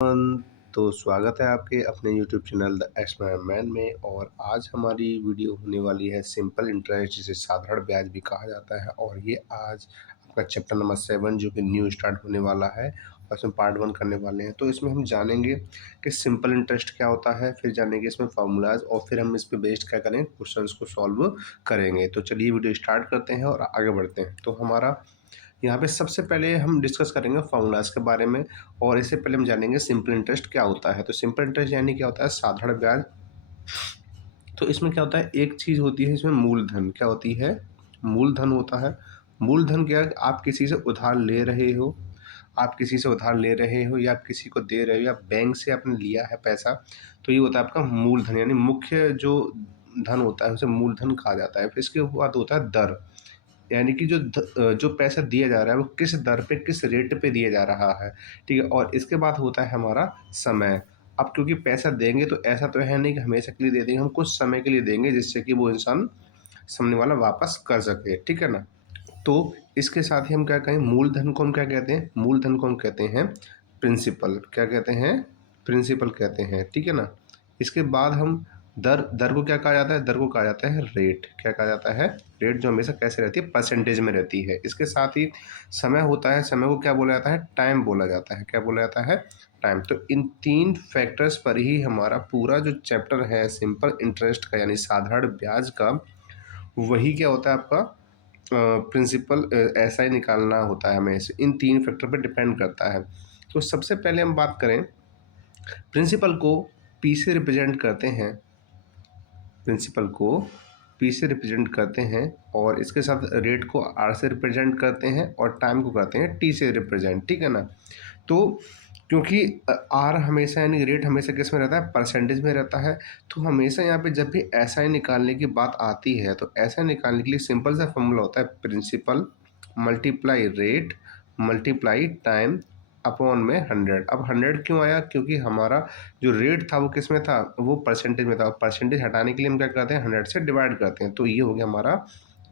तो स्वागत है आपके अपने YouTube channel the explorer man में। और आज हमारी वीडियो होने वाली है सिंपल इंटरेस्ट, जिसे साधारण ब्याज भी कहा जाता है। और ये आज आपका चैप्टर नंबर 7 जो कि न्यू स्टार्ट होने वाला है, और इसमें पार्ट 1 करने वाले हैं। तो इसमें हम जानेंगे कि सिंपल इंटरेस्ट क्या होता है, फिर जानेंगे इसमें फार्मूलाज, और फिर हम इस पे बेस्ड क्या करेंगे, क्वेश्चंस को सॉल्व करेंगे। तो चलिए वीडियो स्टार्ट करते हैं और आगे बढ़ते हैं। तो हमारा यहाँ पे सबसे पहले हम डिस्कस करेंगे फार्मूलाज के बारे में, और इससे पहले हम जानेंगे सिंपल इंटरेस्ट क्या होता है। तो सिंपल इंटरेस्ट यानी क्या होता है, साधारण ब्याज। तो इसमें क्या होता है, एक चीज़ होती है इसमें मूलधन। क्या होती है, मूलधन होता है। मूलधन क्या है, आप किसी से उधार ले रहे हो, आप किसी से उधार ले रहे हो या आप किसी को दे रहे हो, या बैंक से आपने लिया है पैसा, तो ये होता है आपका मूलधन। यानी मुख्य जो धन होता है उसे मूलधन कहा जाता है। फिर इसके बाद होता है दर, यानी कि जो पैसा दिया जा रहा है वो किस दर पे, किस रेट पे दिया जा रहा है, ठीक है। और इसके बाद होता है हमारा समय। अब क्योंकि पैसा देंगे तो ऐसा तो है नहीं कि हमेशा के लिए दे देंगे, हम कुछ समय के लिए देंगे जिससे कि वो इंसान, सामने वाला, वापस कर सके, ठीक है ना। तो इसके साथ ही हम क्या कहें, मूलधन को हम क्या कहते हैं, मूलधन को हम कहते हैं प्रिंसिपल। क्या कहते हैं, प्रिंसिपल कहते हैं, ठीक है ना। इसके बाद हम दर, दर को क्या कहा जाता है, दर को कहा जाता है रेट। क्या कहा जाता है, रेट, जो हमेशा कैसे रहती है, परसेंटेज में रहती है। इसके साथ ही समय होता है, समय को क्या बोला जाता है, टाइम बोला जाता है। क्या बोला जाता है, टाइम। तो इन तीन फैक्टर्स पर ही हमारा पूरा जो चैप्टर है सिंपल इंटरेस्ट का, यानी साधारण ब्याज का, वही क्या होता है आपका प्रिंसिपल ऐसा ही निकालना होता है हमें। इन तीन फैक्टर पर डिपेंड करता है। तो सबसे पहले हम बात करें, प्रिंसिपल को पी से रिप्रेजेंट करते हैं, प्रिंसिपल को पी से रिप्रेजेंट करते हैं, और इसके साथ रेट को आर से रिप्रेजेंट करते हैं, और टाइम को करते हैं टी से रिप्रेजेंट, ठीक है ना। तो क्योंकि आर हमेशा, यानी रेट हमेशा किस में रहता है, परसेंटेज में रहता है। तो हमेशा यहाँ पे जब भी एस आई निकालने की बात आती है, तो ऐसा निकालने के लिए सिंपल सा फॉर्मूला होता है, principal multiply rate multiply time upon में 100। अब 100 क्यों आया, क्योंकि हमारा जो रेट था वो किस में था, वो परसेंटेज में था। परसेंटेज हटाने के लिए हम क्या करते हैं, 100 से डिवाइड करते हैं। तो ये हो गया हमारा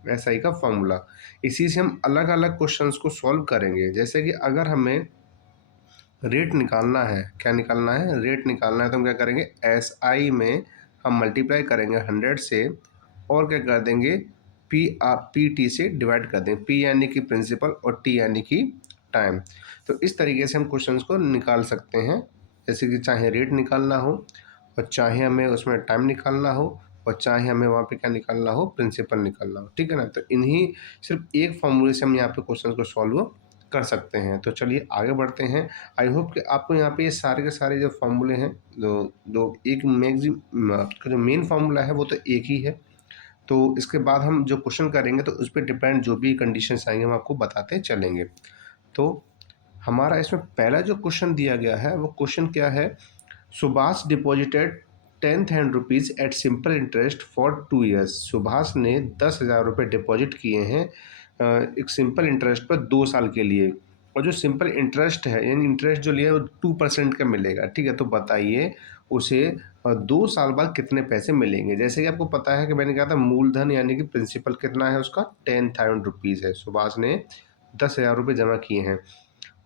एस आई का फॉर्मूला। इसी से हम अलग अलग क्वेश्चंस को सॉल्व करेंगे। जैसे कि अगर हमें रेट निकालना है, क्या निकालना है, रेट निकालना है, तो हम क्या करेंगे, एस आई में हम मल्टीप्लाई करेंगे 100 से, और क्या कर देंगे, पी टी से डिवाइड कर देंगे। पी यानी कि प्रिंसिपल और टी यानी कि टाइम। तो इस तरीके से हम क्वेश्चंस को निकाल सकते हैं। जैसे कि चाहे रेट निकालना हो, और चाहे हमें उसमें टाइम निकालना हो, और चाहे हमें वहाँ पे क्या निकालना हो, प्रिंसिपल निकालना हो, ठीक है ना। तो इन्हीं सिर्फ एक फॉर्मूले से हम यहाँ पे क्वेश्चन को सॉल्व कर सकते हैं। तो चलिए आगे बढ़ते हैं। आई होप कि आपको यहाँ पे ये सारे के सारे जो फॉर्मूले हैं, दो दो एक मैक्सिम का जो मेन फार्मूला है वो तो एक ही है। तो इसके बाद हम जो क्वेश्चन करेंगे तो उस पर डिपेंड जो भी कंडीशंस आएंगे हम आपको बताते चलेंगे। तो हमारा इसमें पहला जो क्वेश्चन दिया गया है वो क्वेश्चन क्या है, Subhash deposited 10,000 rupees at simple interest for 2 years. Subhash ने 10,000 रुपये डिपॉजिट किए हैं एक सिंपल इंटरेस्ट पर 2 साल के लिए। और जो सिंपल इंटरेस्ट है, यानी इंटरेस्ट जो लिया है वो 2% का मिलेगा, ठीक है। तो बताइए उसे 2 साल बाद कितने पैसे मिलेंगे। जैसे कि आपको पता है कि मैंने कहा था मूलधन यानी कि प्रिंसिपल कितना है उसका, 10,000 रुपीज़ है। सुभाष ने 10,000 रुपये जमा किए हैं।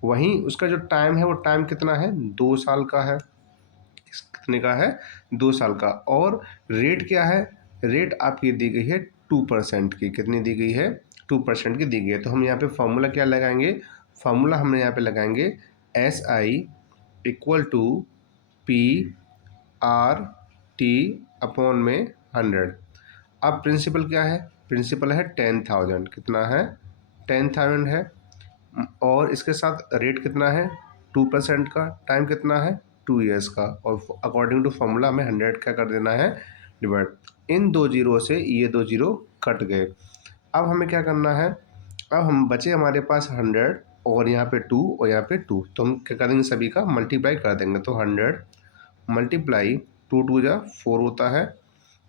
वहीं उसका जो टाइम है वो टाइम कितना है, 2 साल का है। कितने का है, 2 साल का। और रेट क्या है, रेट आपकी दी गई है 2% की। कितनी दी गई है, 2% की दी गई है। तो हम यहाँ पे फॉर्मूला क्या लगाएंगे, फॉर्मूला हमने यहाँ पे लगाएंगे S I equal to P R T upon में 100। अब प्रिंसिपल क्या है, प्रिंसिपल है 10,000। कितना है, 10,000 है। और इसके साथ रेट कितना है, 2% का। टाइम कितना है, 2 ईयर्स का। और अकॉर्डिंग टू फॉर्मूला हमें 100 क्या कर देना है, डिवाइड। इन दो जीरो से ये दो जीरो कट गए। अब हमें क्या करना है, अब हम बचे हमारे पास 100, और यहाँ पे 2 और यहाँ पे 2। तो हम क्या कर देंगे, सभी का मल्टीप्लाई कर देंगे। तो 100 मल्टीप्लाई 2 2 जा 4 होता है,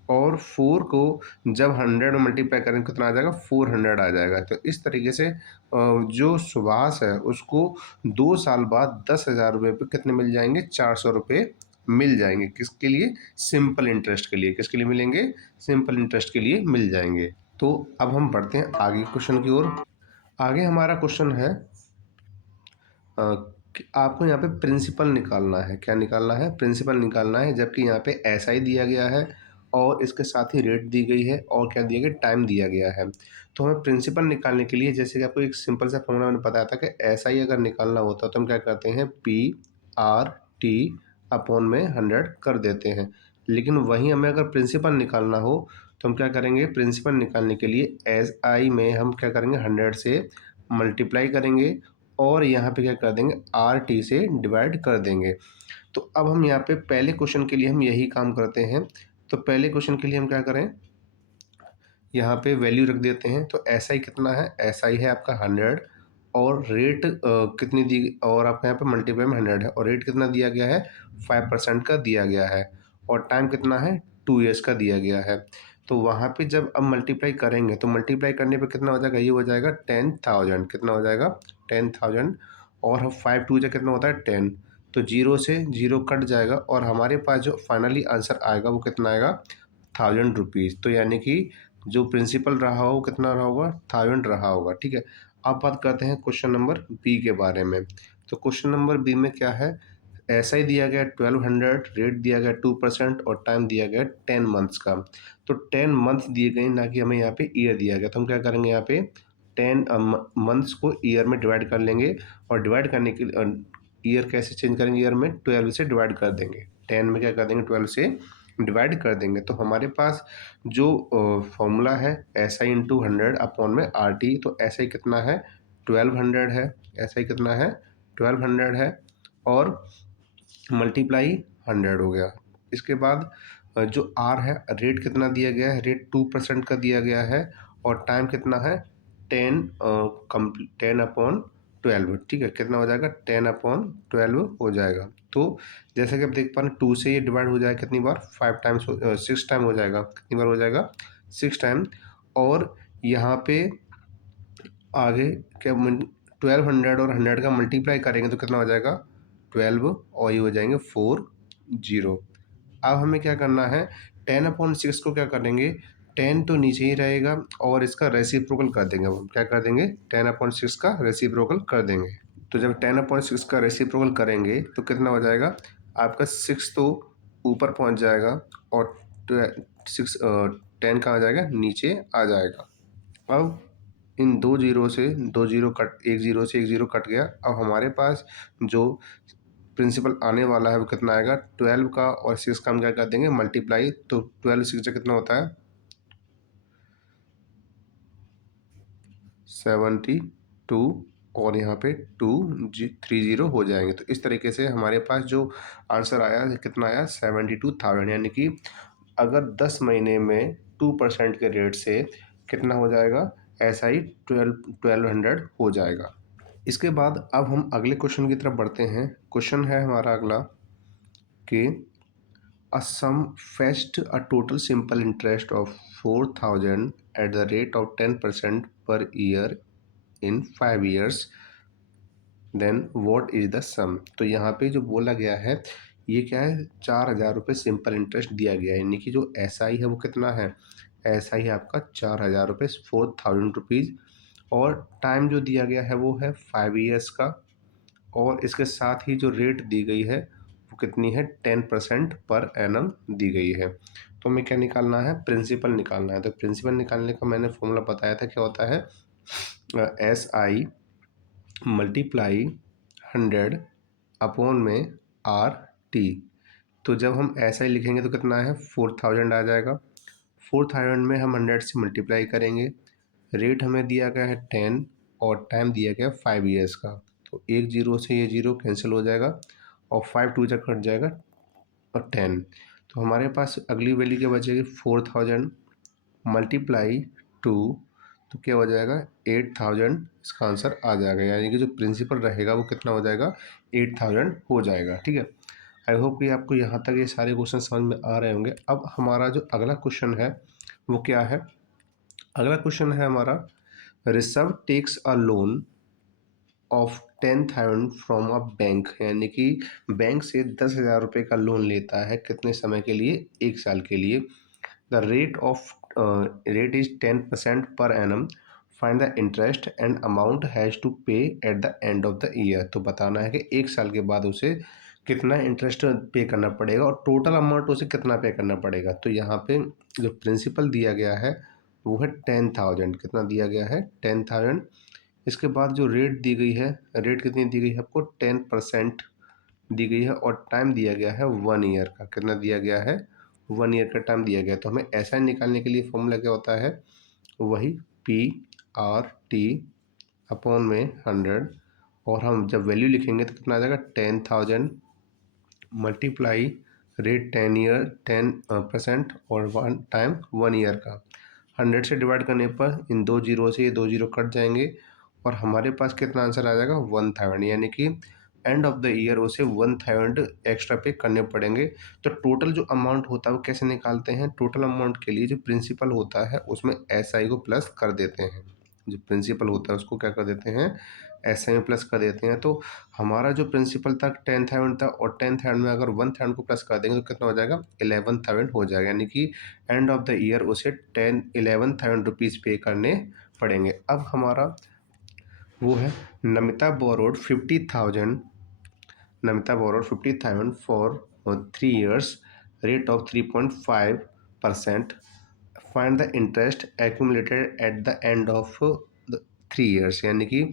और 4 को जब 100 में मल्टीप्लाई करेंगे कितना आ जाएगा, 400 आ जाएगा। तो इस तरीके से जो सुभाष है उसको 2 साल बाद 10,000 रुपये पे कितने मिल जाएंगे, 400 रुपये मिल जाएंगे। किसके लिए, सिंपल इंटरेस्ट के लिए। किसके लिए मिलेंगे, सिंपल इंटरेस्ट के लिए मिल जाएंगे। तो अब हम बढ़ते हैं आगे क्वेश्चन की ओर। आगे हमारा क्वेश्चन है कि आपको यहाँ पे प्रिंसिपल निकालना है। क्या निकालना है? प्रिंसिपल निकालना है, जबकि यहाँ पे एसआई दिया गया है और इसके साथ ही रेट दी गई है और क्या दिया गया? टाइम दिया गया है। तो हमें प्रिंसिपल निकालने के लिए जैसे कि आपको एक सिंपल सा फॉर्मूला मैंने बताया था कि एसआई अगर निकालना होता तो हम क्या करते हैं? पी आर टी अपॉन में 100 कर देते हैं। लेकिन वहीं हमें अगर प्रिंसिपल निकालना हो तो हम क्या करेंगे? प्रिंसिपल निकालने के लिए एसआई में हम क्या करेंगे? 100 से मल्टीप्लाई करेंगे और यहाँ पे क्या कर देंगे? आर टी से डिवाइड कर देंगे। तो अब हम यहाँ पे पहले क्वेश्चन के लिए हम यही काम करते हैं। तो पहले क्वेश्चन के लिए हम क्या करें? यहाँ पे वैल्यू रख देते हैं। तो एसआई कितना है? एसआई है आपका 100 और रेट कितनी दी और आपका यहाँ पे मल्टीप्लाई में 100 है और रेट कितना दिया गया है? 5% का दिया गया है और टाइम कितना है? 2 ईयर्स का दिया गया है। तो वहाँ पे जब अब मल्टीप्लाई करेंगे तो मल्टीप्लाई करने पे कितना हो जाएगा? ये हो जाएगा 10,000। कितना हो जाएगा? 10,000 और 5 टू जा कितना होता है? 10। तो जीरो से जीरो कट जाएगा और हमारे पास जो फाइनली आंसर आएगा वो कितना आएगा? 1000 रुपीज़। तो यानी कि जो प्रिंसिपल रहा हो कितना रहा होगा? 1000 रहा होगा। ठीक है। अब बात करते हैं क्वेश्चन नंबर बी के बारे में। तो क्वेश्चन नंबर बी में क्या है? ऐसा ही दिया गया 1200, रेट दिया गया 2% और टाइम दिया गया 10 मंथ्स का। तो 10 मंथ्स दिए गए, ना कि हमें यहाँ पे ईयर दिया गया। तो हम क्या करेंगे? यहाँ पे 10 मंथ्स को ईयर में डिवाइड कर लेंगे और डिवाइड करने के ईयर कैसे चेंज करेंगे? ईयर में 12 से डिवाइड कर देंगे। 10 में क्या कर देंगे? 12 से डिवाइड कर देंगे। तो हमारे पास जो फॉर्मूला है एस आई इंटू 100 अपॉन में आर टी। तो एस आई कितना है? 1200 है। एस आई कितना है? 1200 है और मल्टीप्लाई 100 हो गया। इसके बाद जो आर है, रेट कितना दिया गया है? रेट 2% का दिया गया है और टाइम कितना है? 10/12। ठीक है। कितना हो जाएगा? 10/12 हो जाएगा। तो जैसे कि आप देख पा रहे हैं 2 से ये डिवाइड हो जाएगा कितनी बार? 5 टाइम्स 6 टाइम हो जाएगा। कितनी बार हो जाएगा? 6 टाइम। और यहाँ पे आगे क्या 1200 और 100 का मल्टीप्लाई करेंगे तो कितना हो जाएगा? 12 और ये हो जाएंगे 40। अब हमें क्या करना है? 10/6 को क्या करेंगे? 10 तो नीचे ही रहेगा और इसका रेसिप्रोकल कर देंगे। हम क्या कर देंगे? 10/6 का रेसिप्रोकल कर देंगे। तो जब 10/6 का रेसिप्रोकल करेंगे तो कितना हो जाएगा? आपका 6 तो ऊपर पहुंच जाएगा और 10 कहाँ आ जाएगा? नीचे आ जाएगा। अब इन दो जीरो से दो जीरो कट, एक जीरो से एक जीरो कट गया। अब हमारे पास जो प्रिंसिपल आने वाला है वो कितना आएगा? 12 का और 6 का हम क्या कर देंगे? मल्टीप्लाई। तो 12 6 कितना होता है? 72 और यहाँ पे 30 हो जाएंगे। तो इस तरीके से हमारे पास जो आंसर आया कितना आया? 72,000। यानी कि अगर 10 महीने में 2% के रेट से कितना हो जाएगा? ऐसा ही 1200 हो जाएगा। इसके बाद अब हम अगले क्वेश्चन की तरफ बढ़ते हैं। क्वेश्चन है हमारा अगला कि a sum fetched a total simple interest of 4,000 at the rate of 10% per year in 5 years, then what is the sum? तो यहाँ पे जो बोला गया है ये क्या है? 4,000 रुपये सिंपल इंटरेस्ट दिया गया है। यानी कि जो एस आई है वो कितना है? एस आई है आपका 4,000 रुपये, 4,000 रुपीज़ और टाइम जो दिया गया है वो है 5 ईयर्स का और इसके साथ ही जो रेट दी गई है वो कितनी है? 10% पर एनम दी गई है। तो हमें क्या निकालना है? प्रिंसिपल निकालना है। तो प्रिंसिपल निकालने का मैंने फॉर्मूला बताया था। क्या होता है? एस आई मल्टीप्लाई 100 अपॉन में आर टी। तो जब हम एस आई लिखेंगे तो कितना है? 4,000 आ जाएगा। 4,000 में हम 100 से मल्टीप्लाई करेंगे। रेट हमें दिया गया है 10 और टाइम दिया गया 5 ईयर्स का। तो एक जीरो से ये जीरो कैंसिल हो जाएगा और 5 टू जा कट जाएगा और 10। तो हमारे पास अगली वैल्यू क्या बचेगी? 4,000 मल्टीप्लाई 2। तो क्या हो जाएगा? 8,000 इसका आंसर आ जाएगा। यानी कि जो प्रिंसिपल रहेगा वो कितना हो जाएगा? 8,000 हो जाएगा। ठीक है। आई होप कि आपको यहाँ तक ये सारे क्वेश्चन समझ में आ रहे होंगे। अब हमारा जो अगला क्वेश्चन है वो क्या है? अगला क्वेश्चन है हमारा, रिसर्व takes a loan of 10,000 from a bank. यानी कि बैंक से 10,000 रुपये का लोन लेता है। कितने समय के लिए? 1 साल के लिए। The rate is 10% per annum find the interest and amount has to pay at the end of the year. तो बताना है कि 1 साल के बाद उसे कितना इंटरेस्ट पे करना पड़ेगा और टोटल अमाउंट उसे कितना पे करना पड़ेगा। तो यहाँ पे जो प्रिंसिपल दिया गया है वो है 10,000। कितना दिया गया है? 10,000। इसके बाद जो रेट दी गई है, रेट कितनी दी गई है आपको? 10% दी गई है और टाइम दिया गया है 1 ईयर का। कितना दिया गया है? 1 ईयर का टाइम दिया गया है। तो हमें ऐसा निकालने के लिए फॉर्मूला क्या होता है? वही PRT अपॉन में 100, और हम जब वैल्यू लिखेंगे तो कितना आ जाएगा? 10,000 मल्टीप्लाई रेट 10% और 1 ईयर का। 100 से डिवाइड करने पर इन 2 जीरो से ये 2 जीरो कट जाएंगे और हमारे पास कितना आंसर आ जाएगा? 1,000। यानी कि एंड ऑफ द ईयर उसे 1,000 एक्स्ट्रा पे करने पड़ेंगे। तो टोटल जो अमाउंट होता है वो कैसे निकालते हैं? टोटल अमाउंट के लिए जो प्रिंसिपल होता है उसमें SI को प्लस कर देते हैं। जो प्रिंसिपल होता है उसको क्या कर देते हैं? SI में प्लस कर देते हैं। तो हमारा जो प्रिंसिपल था 10,000 था और 10,000 में अगर 1,000 को प्लस कर देंगे तो कितना हो जाएगा? 11,000 हो जाएगा। यानी कि एंड ऑफ द ईयर उसे 11,000 रुपीज़ पे करने पड़ेंगे। अब हमारा वो है Namita borrowed 50,000। Namita borrowed 50,000 for 3 years, rate of 3.5%. Find the interest accumulated eight the end of the 3 years। यानी कि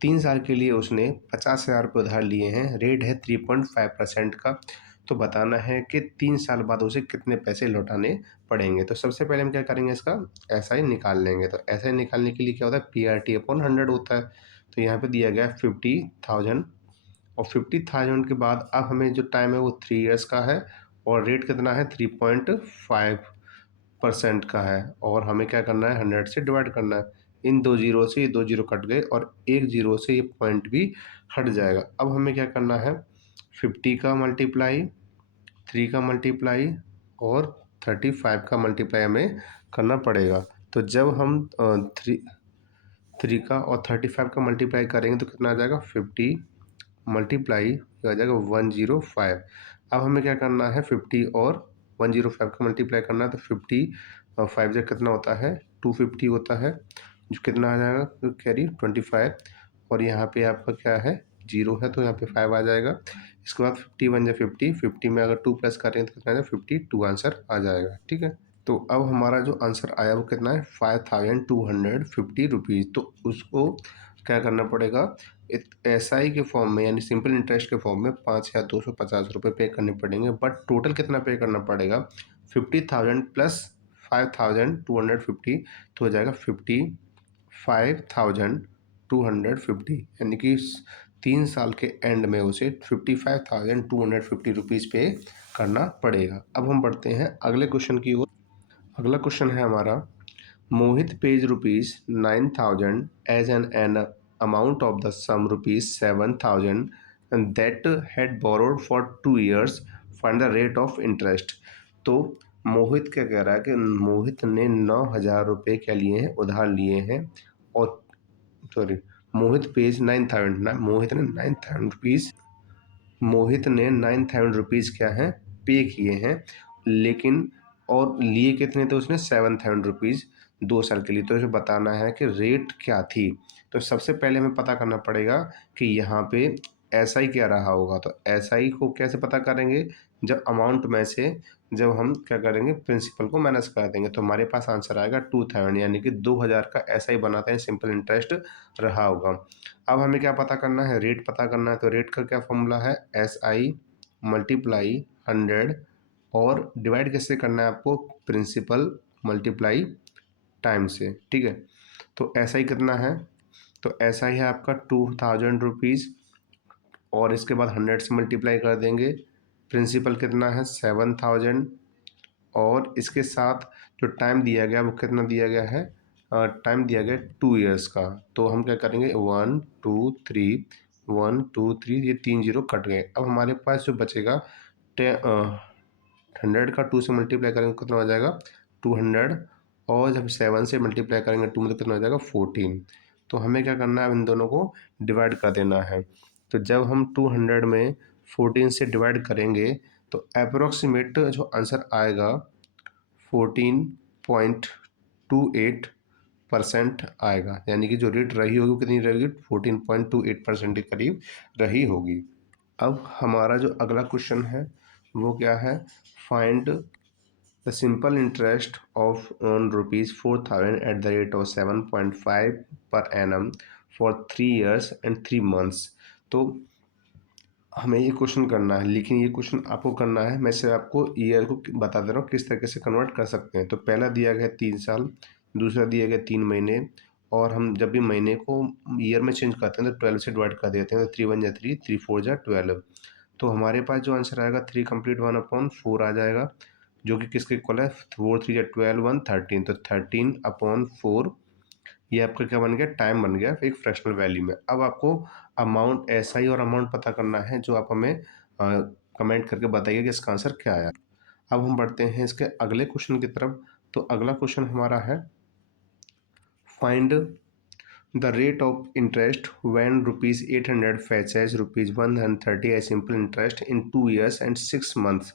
3 साल के लिए उसने 50,000 रुपये उधार लिए हैं, रेट है 3.5% का। तो बताना है कि 3 साल बाद उसे कितने पैसे लौटाने पड़ेंगे। तो सबसे पहले हम क्या करेंगे? इसका SI निकाल लेंगे। तो SI निकालने के लिए क्या होता है? PRT अपॉन 100 होता है। तो यहाँ पे दिया गया है 50,000 और 50,000 के बाद अब हमें जो टाइम है वो 3 years का है और रेट कितना है? 3.5% का है और हमें क्या करना है? 100 से डिवाइड करना है। इन 2 जीरो से ये 2 जीरो कट गए और 1 जीरो से ये पॉइंट भी हट जाएगा। अब हमें क्या करना है? 50 का मल्टीप्लाई, 3 का मल्टीप्लाई और 35 का मल्टीप्लाई हमें करना पड़ेगा। तो जब हम 3 का और 35 का मल्टीप्लाई करेंगे तो कितना आ जाएगा? 50 मल्टीप्लाई आ जाएगा 105। अब हमें क्या करना है? 50 और 105 का मल्टीप्लाई करना है। तो 50 और 5 से कितना होता है? 250 होता है, जो कितना आ जाएगा? तो कैरी 25 और यहाँ पे आपका क्या है? 0 है तो यहाँ पे 5 आ जाएगा। इसके बाद 50 1 जा 50, 50 में अगर 2 प्लस करें तो कितना आ जाएगा? 52 आंसर आ जाएगा। ठीक है, तो अब हमारा जो आंसर आया वो कितना है? 5,250 रुपीज़। तो उसको क्या करना पड़ेगा? SI के फॉर्म में यानी सिंपल इंटरेस्ट के फॉर्म में 5,250 रुपये पे करने पड़ेंगे। बट टोटल कितना पे करना पड़ेगा? 50,000 प्लस 5,250 तो हो जाएगा 55,250। यानी कि 3 साल के एंड में उसे 55,250 रुपीज़ पे करना पड़ेगा। अब हम बढ़ते हैं अगले क्वेश्चन की ओर। अगला क्वेश्चन है हमारा, मोहित pays rupees 9,000 as an amount of the sum rupees 7,000 and that had borrowed for 2 years. Find the rate of interest। तो मोहित क्या कह रहा है कि मोहित ने 9,000 रुपये क्या लिए हैं? उधार लिए हैं और सॉरी, मोहित पेज 9,000 ना, मोहित ने 9,000 रुपीज़ क्या है? पे किए हैं, लेकिन और लिए कितने थे उसने? 7,000 रुपीज़ 2 साल के लिए। तो इसे बताना है कि रेट क्या थी। तो सबसे पहले हमें पता करना पड़ेगा कि यहाँ पे SI क्या रहा होगा। तो SI को कैसे पता करेंगे? जब अमाउंट में से जब हम क्या करेंगे? प्रिंसिपल को माइनस कर देंगे तो हमारे पास आंसर आएगा 2,000। यानी कि 2,000 का SI बनाते हैं, सिंपल इंटरेस्ट रहा होगा। अब हमें क्या पता करना है? रेट पता करना है। तो रेट का क्या फॉर्मूला है? SI मल्टीप्लाई 100 और डिवाइड किससे करना है आपको? प्रिंसिपल मल्टीप्लाई टाइम से। ठीक है, तो SI कितना है? तो SI है आपका 2,000 रुपीज़ और इसके बाद 100 से मल्टीप्लाई कर देंगे। प्रिंसिपल कितना है? 7,000 और इसके साथ जो टाइम दिया गया वो कितना दिया गया है? टाइम दिया गया 2 ईयर्स का। तो हम क्या करेंगे? 1 2 3, 1 2 3, ये 3 जीरो कट गए। अब हमारे पास जो बचेगा 100 का 2 से मल्टीप्लाई करेंगे कितना हो जाएगा? 200 और जब 7 से मल्टीप्लाई करेंगे 2 में तो कितना हो जाएगा? 14। तो हमें क्या करना है? इन दोनों को डिवाइड कर देना है। तो जब हम 200 में 14 से डिवाइड करेंगे तो अप्रोक्सीमेट जो आंसर आएगा 14.28 परसेंट आएगा, यानी कि जो रेट रही होगी वो कितनी रहेगी, 14.28% के करीब रही होगी। अब हमारा जो अगला क्वेश्चन है वो क्या है, find the simple interest of on ₹4,000 at the rate of 7.5 per annum for 3 years and 3 months। तो हमें ये क्वेश्चन करना है, लेकिन ये क्वेश्चन आपको करना है, मैं सिर्फ आपको ईयर को बता दे रहा हूँ किस तरीके से कन्वर्ट कर सकते हैं। तो पहला दिया गया 3 साल, दूसरा दिया गया 3 महीने, और हम जब भी महीने को ईयर में चेंज करते हैं तो 12 से डिवाइड कर देते हैं। तो 3 1 जा 3, 3 4 जा 12। तो हमारे पास जो आंसर आएगा 3 कंप्लीट 1/4 आ जाएगा, जो कि किसके इक्वल है, 4 3 जा 12 1 13। तो 13/4 ये आपका क्या बन गया, टाइम बन गया एक फ्रैक्शनल वैल्यू में। अब आपको अमाउंट एसआई और अमाउंट पता करना है, जो आप हमें कमेंट करके बताइए कि इसका आंसर क्या आया। अब हम बढ़ते हैं इसके अगले क्वेश्चन की तरफ। तो अगला क्वेश्चन हमारा है, find the rate of interest when ₹800 fetches ₹130 as simple interest in 2 years and 6 months।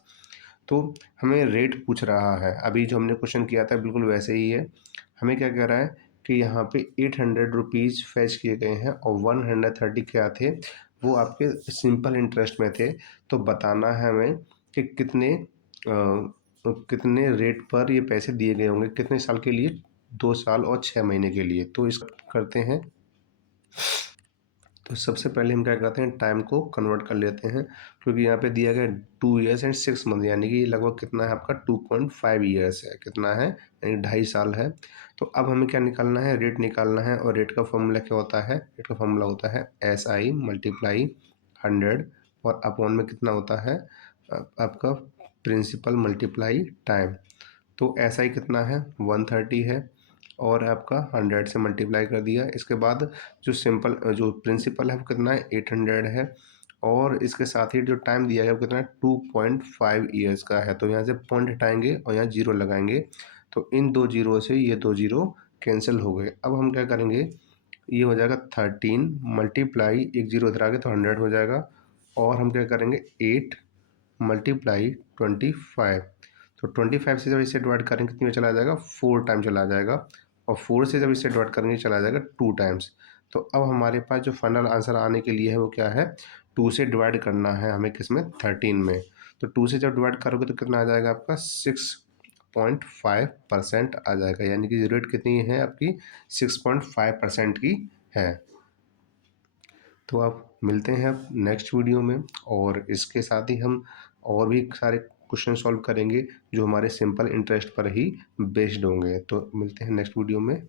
तो हमें रेट पूछ रहा है, अभी जो हमने क्वेश्चन किया था बिल्कुल वैसे ही है। हमें क्या कह रहा है कि यहाँ पे ₹800 फैच किए गए हैं और 130 क्या थे, वो आपके सिंपल इंटरेस्ट में थे। तो बताना है हमें कि कितने रेट पर ये पैसे दिए गए होंगे, कितने साल के लिए, 2 साल और 6 महीने के लिए। तो इसको करते हैं। तो सबसे पहले हम क्या करते हैं, टाइम को कन्वर्ट कर लेते हैं, क्योंकि यहाँ पे दिया गया 2 years and 6 months, यानी कि ये लगभग कितना है आपका 2.5 years है, कितना है, यानी 2.5 साल है। तो अब हमें क्या निकालना है, रेट निकालना है। और रेट का फॉर्मूला क्या होता है, रेट का फॉर्मूला होता है SI × 100, और अपॉन में कितना होता है आपका प्रिंसिपल × टाइम। तो SI कितना है, 130 है, और आपका 100 से मल्टीप्लाई कर दिया। इसके बाद जो प्रिंसिपल है वो कितना है, 800 है, और इसके साथ ही जो टाइम दिया है वो कितना है, 2.5 ईयर्स का है। तो यहाँ से पॉइंट हटाएंगे और यहाँ जीरो लगाएंगे, तो इन दो जीरो से ये दो जीरो कैंसिल हो गए। अब हम क्या करेंगे, ये हो जाएगा 13 मल्टीप्लाई, एक जीरो इधर आ गया तो 100 हो जाएगा, और हम क्या करेंगे 8 मल्टीप्लाई 25। तो 25 से जब इसे डिवाइड करेंगे कितनी में चला जाएगा, 4 टाइम चला जाएगा, और 4 से जब इसे डिवाइड करेंगे चला जाएगा 2 टाइम्स। तो अब हमारे पास जो फाइनल आंसर आने के लिए है वो क्या है, 2 से डिवाइड करना है हमें, किसमें, 13 में। तो 2 से जब डिवाइड करोगे तो कितना आ जाएगा आपका, 6.5% आ जाएगा, यानी कि रेट कितनी है आपकी, 6.5% की है। तो आप मिलते हैं अब नेक्स्ट वीडियो में, और इसके साथ ही हम और भी सारे क्वेश्चन सॉल्व करेंगे जो हमारे सिंपल इंटरेस्ट पर ही बेस्ड होंगे। तो मिलते हैं नेक्स्ट वीडियो में।